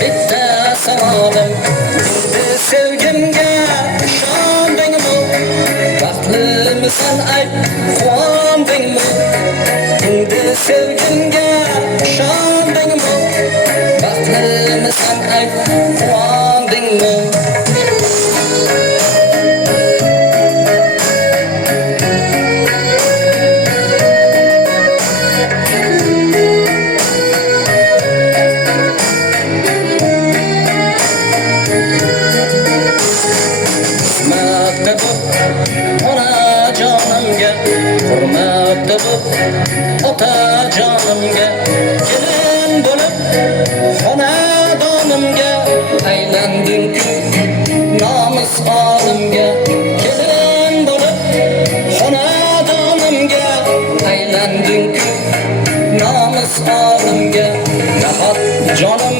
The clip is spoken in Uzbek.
bitta savolim, endi sevgimga ishondingmi? Baxtlimisan ayb quvondingmi? Endi sevgimga ishondingmi? Baxtlimisan ayb quvondingmi? Hurmatda bu otajonimga, kelin bo'lib xonadonimga aylanding-ku nomus olimga, kelin bo'lib xonadonimga aylanding-ku nomus olimga. Nahot jonim